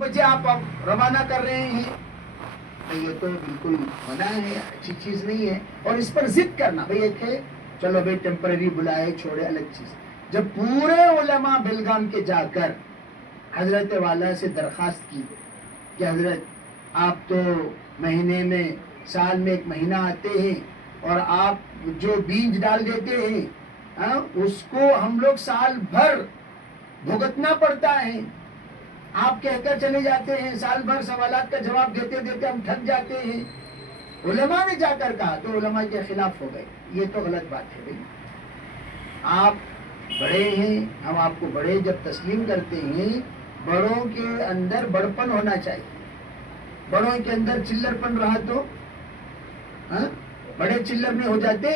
بجے آپ روانہ کر رہے ہیں، یہ تو بالکل منع ہے، اچھی چیز نہیں ہے. اور اس پر ضد کرنا، بھئی ایک ہے چلو بھئی ٹیمپرری بلائے چھوڑے الگ چیز. جب پورے علماء بیلگام کے جا کر حضرت والا سے درخواست کی کہ حضرت آپ تو مہینے میں سال میں ایک مہینہ آتے ہیں اور آپ جو بیج ڈال دیتے ہیں اس کو ہم لوگ سال بھر بھگتنا پڑتا ہے. آپ کہہ کر چلے جاتے ہیں، سال بھر سوالات کا جواب دیتے دیتے ہم تھک جاتے ہیں. علماء نے جا کر کہا تو علماء کے خلاف ہو گئے. یہ تو غلط بات ہے بھائی. آپ بڑے ہیں، ہم آپ کو بڑے جب تسلیم کرتے ہیں، بڑوں کے اندر بڑپن ہونا چاہیے. بڑوں کے اندر چلر پن رہا تو بڑے چلر میں ہو جاتے.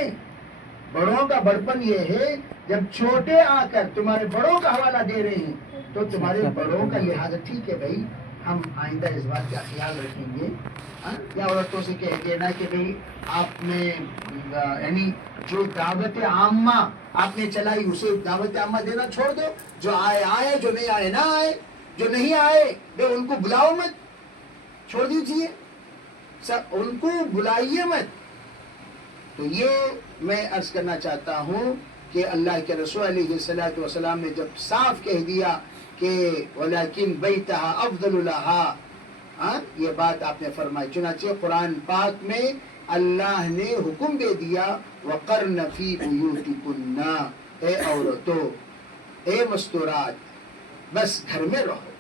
بڑوں کا بڑپن یہ ہے جب چھوٹے آ کر تمہارے بڑوں کا حوالہ دے رہے ہیں تو تمہارے بڑوں کا لحاظ ٹھیک ہے بھائی، ہم آئندہ اس بات کا خیال رکھیں گے. یا عورتوں سے کہہ دینا کہ بھئی آپ نے یعنی جو دعوت عامہ آپ نے چلائی اسے دعوت عامہ دینا چھوڑ دو. جو آئے آئے، جو نہیں آئے نہ آئے. جو نہیں آئے بھئی ان کو بلاؤ مت، چھوڑ دیجئے، ان کو بلائیے مت. تو یہ میں عرض کرنا چاہتا ہوں کہ اللہ کے رسول علیہ الصلوۃ والسلام نے جب صاف کہہ دیا کہ وَلَكِنْ بَيْتَهَا أَفْضَلُ لَهَا، یہ بات آپ نے فرمائی. چنانچہ قرآن پاک میں اللہ نے حکم دے دیا وَقَرْنَ فِي بُيُوتِكُنَّ، اے عورتوں، اے مستورات، بس گھر میں رہو.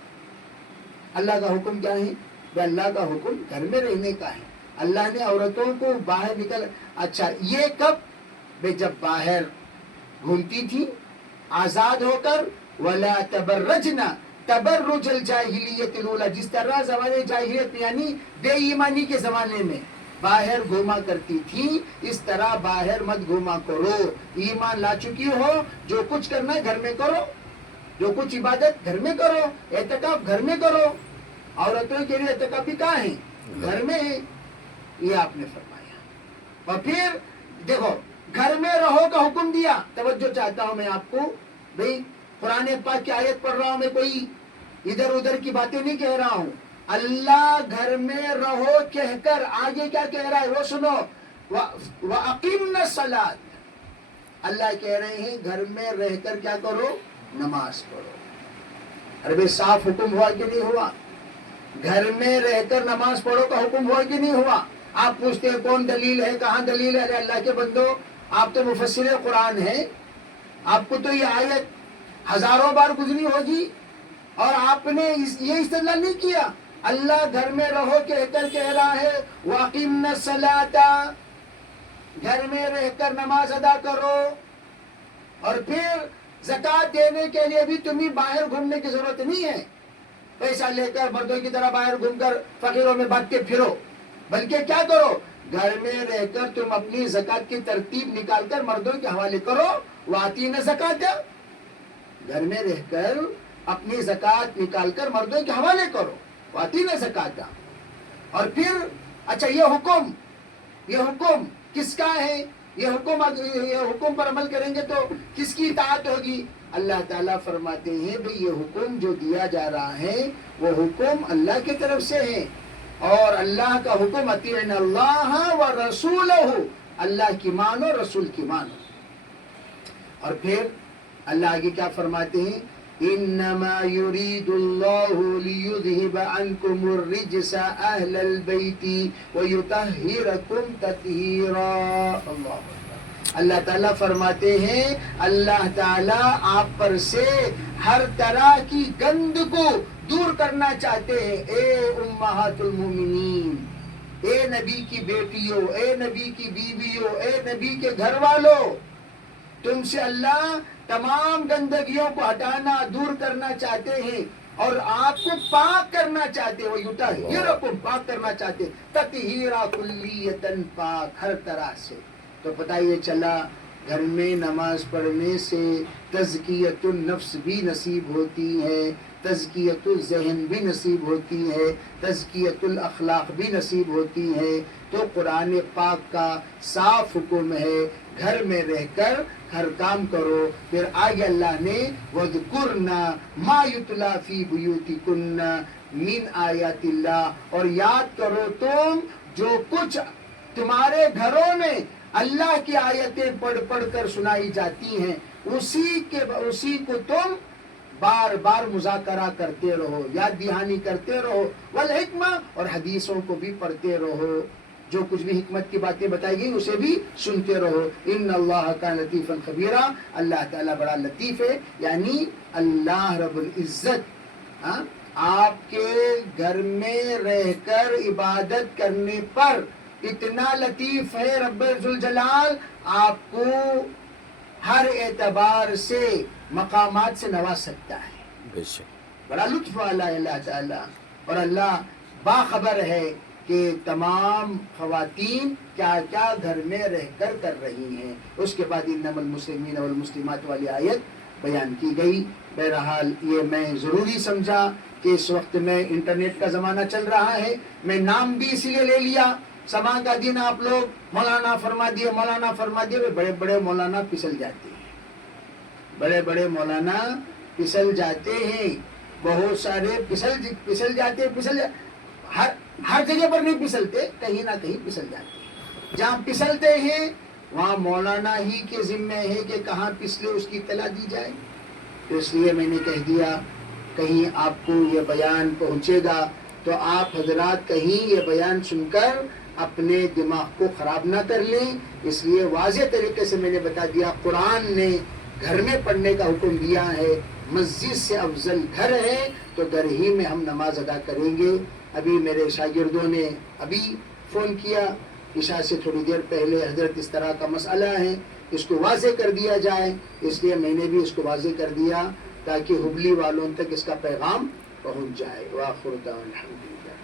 اللہ کا حکم کیا ہے؟ اللہ کا حکم گھر میں رہنے کا ہے. اللہ نے عورتوں کو باہر نکل، اچھا یہ کب؟ بے جب باہر گھومتی تھی آزاد ہو کر. وَلَا تَبَرَّجْنَا تَبَرُّجَ الْجَاهِلِيَّةِ الْأُولَىٰ، جس طرح زمانے جاہلیت یعنی بے ایمانی کے زمانے میں باہر گھوما کرتی تھی، اس طرح باہر مت گھوما کرو. ایمان لا چکی ہو، جو کچھ کرنا ہے گھر میں کرو، جو کچھ عبادت گھر میں کرو، اعتکاف گھر میں کرو. عورتوں کے لیے اعتکاف بھی کہاں ہے؟ گھر میں ہے. یہ آپ نے فرمایا. اور پھر دیکھو گھر میں رہو کا حکم دیا. توجہ چاہتا ہوں میں آپ کو، بھئی قرآن پاک کی آیت پڑھ رہا ہوں میں، کوئی ادھر ادھر کی باتیں نہیں کہہ رہا ہوں. اللہ گھر میں رہو کہہ کر آگے کیا کہہ رہا ہے وہ سنو. وَأَقِمْنَ الصَّلَاةَ، اللہ کہہ رہے ہیں گھر میں رہ کر کیا کرو؟ نماز پڑھو. ارے بھئی صاف حکم ہوا کہ نہیں ہوا؟ گھر میں رہ کر نماز پڑھو کا حکم ہوا کہ نہیں ہوا؟ آپ پوچھتے ہیں کون دلیل ہے، کہاں دلیل ہے؟ ارے اللہ کے بندو، آپ تو مفسر قرآن ہیں، آپ کو تو یہ آیت ہزاروں بار گزری ہوگی اور آپ نے یہ استدلال نہیں کیا. اللہ گھر میں رہو کہہ کر کہہ رہا ہے وَأَقِمْنَ الصَّلَاةَ، گھر میں رہ کر نماز ادا کرو. اور پھر زکوٰۃ دینے کے لیے بھی تمہیں باہر گھومنے کی ضرورت نہیں ہے، پیسہ لے کر مردوں کی طرح باہر گھوم کر فقیروں میں بانٹ کے پھرو. بلکہ کیا کرو؟ گھر میں رہ کر تم اپنی زکوٰۃ کی ترتیب نکال کر مردوں کے حوالے کرو. وَآتِينَ الزَّكَاةَ، گھر میں رہ کر اپنی زکوٰۃ نکال کر مردوں کے حوالے کرو. وَآتِينَ الزَّكَاةَ. اور پھر اچھا یہ حکم کس کا ہے؟ یہ حکم پر عمل کریں گے تو کس کی اطاعت ہوگی؟ اللہ تعالیٰ فرماتے ہیں بھئی یہ حکم جو دیا جا رہا ہے وہ حکم اللہ کی طرف سے ہے. اور اللہ کا حکم اطیعوا اللہ ورسولہ، اللہ کی مانو، رسول کی مانو. اور پھر اللہ آگے کیا فرماتے ہیں؟ انما يريد الله ليذهب عنكم الرجس اهل البيت ويطهركم تطهيرا. اللہ تعالیٰ فرماتے ہیں اللہ تعالیٰ آپ پر سے ہر طرح کی گند کو دور کرنا چاہتے ہیں. اے امہات المومنین، اے نبی کی بیٹیوں، اے نبی کی بیویوں، اے نبی کے گھر والوں، تم سے اللہ تمام گندگیوں کو ہٹانا، دور کرنا چاہتے ہیں اور آپ کو پاک کرنا چاہتے ہیں. وہ یطہرکم، پاک کرنا چاہتے ہیں. تطہیرا کلیتاً، پاک ہر طرح سے. تو پتہ یہ چلا گھر میں نماز پڑھنے سے تزکیۃ النفس بھی نصیب ہوتی ہے، تزکیۃ الذہن بھی نصیب ہوتی ہے، تزکیۃ الاخلاق بھی نصیب ہوتی ہے. تو قرآن پاک کا صاف حکم ہے گھر میں رہ کر ہر کام کرو. پھر آگے اللہ نے وَاذْكُرْنَ مَا يُتْلَى فِي بُيُوتِكُنَّ، من آیات اللہ، اور یاد کرو تم جو کچھ تمہارے گھروں میں اللہ کی آیتیں پڑھ پڑھ کر سنائی جاتی ہیں، اسی کو تم بار بار مذاکرہ کرتے رہو، یاد دہانی کرتے رہو، والحکمہ، اور حدیثوں کو بھی پڑھتے رہو، جو کچھ بھی حکمت کی باتیں بتائی گئی اسے بھی سنتے رہو۔ ان اللہ کان لطیفا خبیرا، اللہ تعالیٰ بڑا لطیف ہے، یعنی اللہ رب العزت آپ کے گھر میں رہ کر عبادت کرنے پر اتنا لطیف ہے، رب ذوالجلال آپ کو ہر اعتبار سے مقامات سے نواز سکتا ہے، بے شک بڑا لطف والا ہے اللہ تعالیٰ، اور اللہ باخبر ہے کہ تمام خواتین کیا کیا گھر میں رہ کر کر رہی ہیں۔ اس کے بعد انما المسلمین والمسلمات والی آیت بیان کی گئی۔ بہرحال یہ میں ضروری سمجھا کہ اس وقت میں انٹرنیٹ کا زمانہ چل رہا ہے، میں نام بھی اسی لیے لے لیا، سما کا دن آپ لوگ مولانا فرما دیے، مولانا فرما دیے، بڑے بڑے مولانا پھسل جاتے ہیں، بڑے بڑے مولانا پھسل جاتے ہیں، بہت سارے پھسل جاتے ہر جگہ پر نہیں پھسلتے، کہیں نہ کہیں پھسل جاتے ہیں، جہاں پھسلتے ہیں وہاں مولانا ہی کے ذمہ ہے کہ کہاں پھسلے اس کی اطلاع دی جائے۔ تو اس لیے میں نے کہہ دیا کہیں آپ کو یہ بیان پہنچے گا تو آپ حضرات کہیں یہ بیان سن کر اپنے دماغ کو خراب نہ کر لیں، اس لیے واضح طریقے سے میں نے بتا دیا قرآن نے گھر میں پڑھنے کا حکم دیا ہے، مسجد سے افضل گھر ہے تو گھر ہی میں ہم نماز ادا کریں گے۔ ابھی میرے شاگردوں نے ابھی فون کیا عشاء سے تھوڑی دیر پہلے، حضرت اس طرح کا مسئلہ ہے، اس کو واضح کر دیا جائے، اس لیے میں نے بھی اس کو واضح کر دیا تاکہ ہبلی والوں تک اس کا پیغام پہنچ جائے۔ وآخر دعوانا الحمدللہ۔